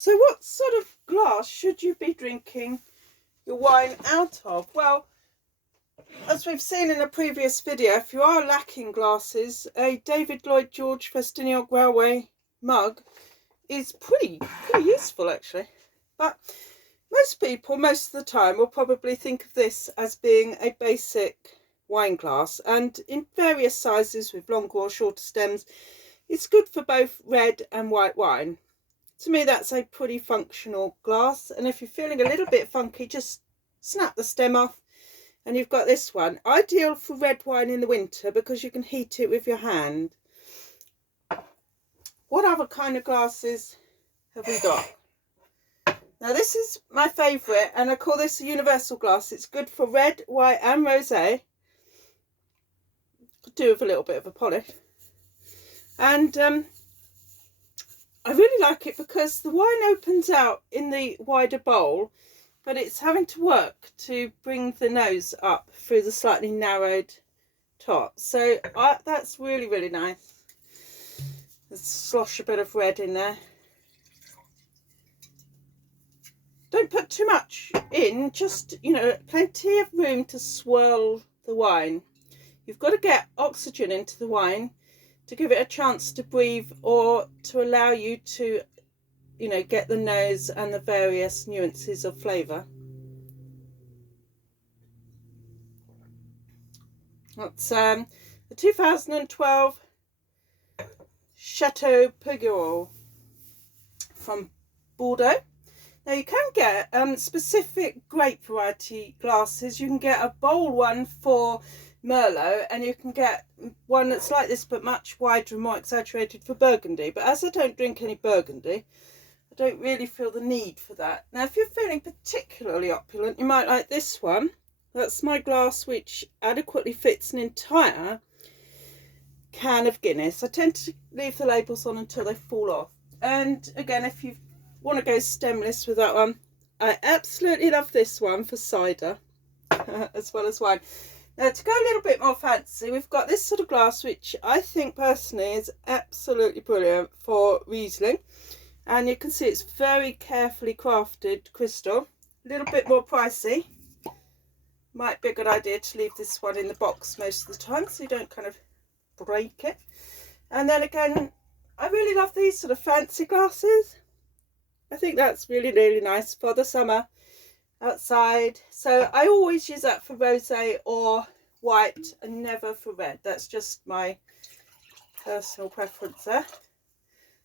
So what sort of glass should you be drinking your wine out of? Well, as we've seen in a previous video, if you are lacking glasses, a David Lloyd George Festiniog Railway mug is pretty useful actually. But most people, most of the time, will probably think of this as being a basic wine glass, and in various sizes with longer or shorter stems. It's good for both red and white wine. To me, that's a pretty functional glass, and if you're feeling a little bit funky, just snap the stem off and you've got this one. Ideal for red wine in the winter because you can heat it with your hand. What other kind of glasses have we got? Now this is my favourite, and I call this a universal glass. It's good for red, white and rosé. Could do with a little bit of a polish. And I really like it because the wine opens out in the wider bowl, but it's having to work to bring the nose up through the slightly narrowed top. So that's really nice. Let's slosh a bit of red in there. Don't put too much in, just, you know, plenty of room to swirl the wine. You've got to get oxygen into the wine to give it a chance to breathe, or to allow you to, you know, get the nose and the various nuances of flavour. That's the 2012 Chateau Piguerol from Bordeaux. Now you can get specific grape variety glasses. You can get a bowl one for Merlot, and you can get one that's like this but much wider and more exaggerated for Burgundy. But as I don't drink any Burgundy, I don't really feel the need for that. Now if you're feeling particularly opulent, you might like this one. That's my glass, which adequately fits an entire can of Guinness. I tend to leave the labels on until they fall off. And again, if you want to go stemless with that one, I absolutely love this one for cider as well as wine. Now to go a little bit more fancy, we've got this sort of glass, which I think personally is absolutely brilliant for Riesling. And you can see it's very carefully crafted crystal. A little bit more pricey. Might be a good idea to leave this one in the box most of the time so you don't kind of break it. And then again, I really love these sort of fancy glasses. I think that's really nice for the summer outside. So I always use that for rosé or white and never for red. That's just my personal preference there.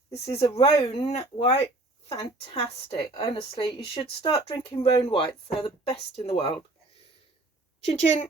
This is a Rhone white. Fantastic. Honestly, you should start drinking Rhone whites. They're the best in the world. Chin chin.